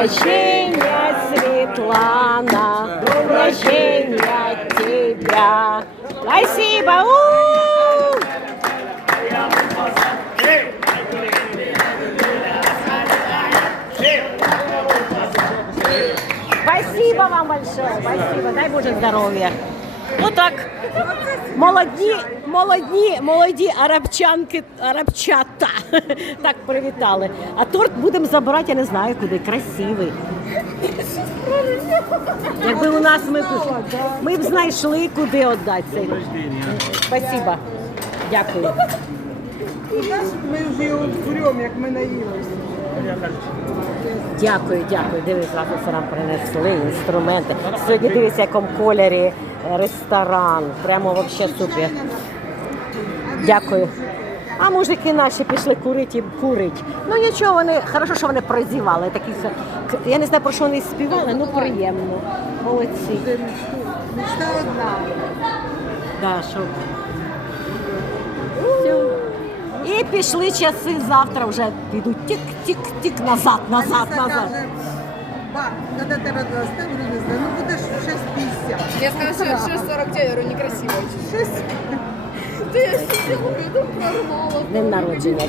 рождения, Светлана, днем тебя. Спасибо! У! Спасибо вам большое, спасибо, дай Боже здоров'я. Отак. Молоді, молоді, молоді арабчанки, арабчата так привітали. А торт будемо забирати, я не знаю куди, красивий. Якби у нас ми, ми б знайшли, куди віддати цей. Спасибо. Дякую. Ми вже його врем, як ми наїлися. Дякую, дякую. Дивись, нам принесли інструменти. Сьогодні дивись, в якому кольорі ресторан. Прямо взагалі супер. Дякую. А мужики наші пішли курити і курить. Ну нічого, вони хорошо, що вони прозівали. Такі, я не знаю, про що вони співали, ну приємно. Молодці. Мечта одна. Да, що... Пішли часи завтра вже підуть тік-тік-тік назад, назад, Аліса назад. каже, ба, коли ти родилась, не знаю, ну будеш 6,50. Я сказала, что 6,49, я говорю, некрасиво очень. 6, Ты я сидела, я там прорвала. Днем народження.